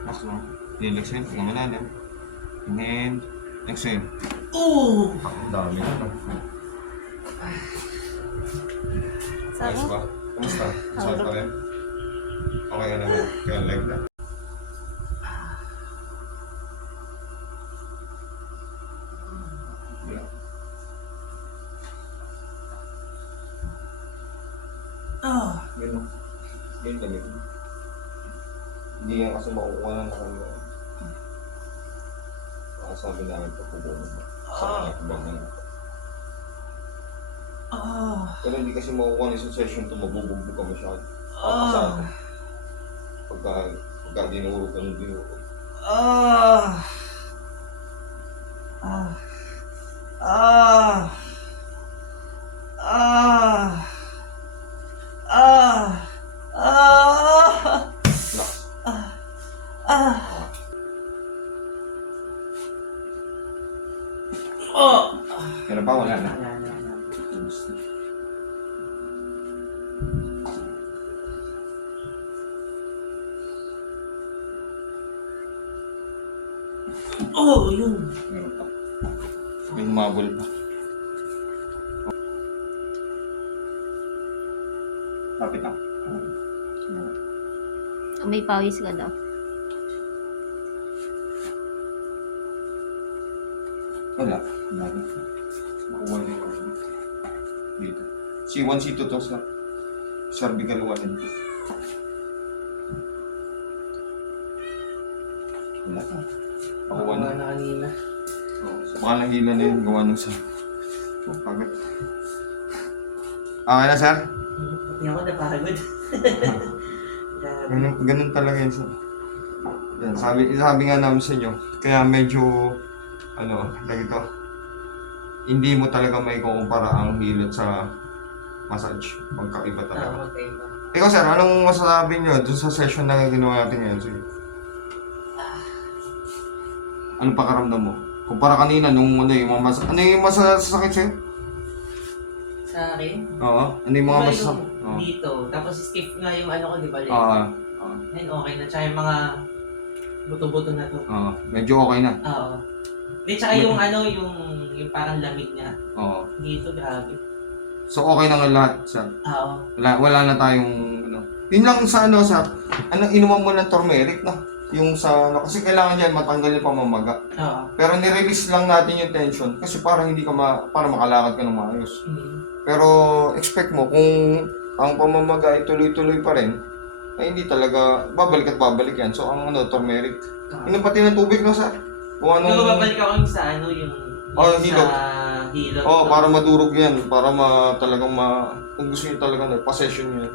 Relax mo. Relax yun. Tingnan mo na yan. Inhale. Exhale. Oh! Ang dami na. No? Ayos ba? Kamusta? Masakit pa rin? Okay ka naman. Kaya leg na. Oh! Yun o. Yun talaga. Hindi yan kasi makukuha na kung sabi namin pagpupunan mo. Sa nakabang na. Oh! Pero hindi kasi makukuha na isang session ito, mabubugbog ka masyado. Oh! Pagka dinurog ka ng dinurog. Ah! Ah! Ah! Ah! Ah! Ah! Relax. Ah! Oh! Pero pa wala na. Oh, yun. Meron pa. May humabol pa. Lapit na. May pawis ka daw. Wala. Wala na. Makuha na yung dito. C1, C2 to sa cervical 1 and 2. Wala na. Makuha na. na kanina. Baka nahila na yun. Gawa nung sa... Pagod. Okay na, sir? Hindi ako napagod. Ganun talaga yun, sir. Yan, sabi nga namin sa inyo. Kaya medyo... ito. Hindi mo talaga may kukumpara ang hilot sa massage. Magkaiba talaga. Magkaiba. Ikaw, sir, anong masasabi nyo dun sa session na ginawa natin ngayon? Sige. Anong pakaramdam mo? Kumpara kanina nung yung mga ano yung masasakit sa'yo? Sa akin? Oo. Ano yung mga Iba masasakit? yung dito. Tapos stiff nga yung ano ko, di ba? Oo. Ayun, okay na. Tsaka yung mga buto-buto na to. Oo. Medyo okay na. Oo. Di, tsaka yung yung parang lamig niya. Oo. Dito, grabe. So okay na nga lahat, sir. Oo. Wala na tayong Yun lang sa sa inuman mo ng turmeric, no? Yung sa kasi kailangan yan matanggal yung pamamaga. Oo. Pero ni-release lang natin yung tension kasi para hindi ka para makalakad ka ng maayos. Pero expect mo kung ang pamamaga ay tuloy-tuloy pa rin, ay hindi talaga babalik at babalik yan. So ang turmeric. Inom pati ng tubig na sa kung anong... Pero babalik ako yung sa yung hilot. sa hilot. Para madurog yan, para talagang kung gusto niyo talaga pa-session yan.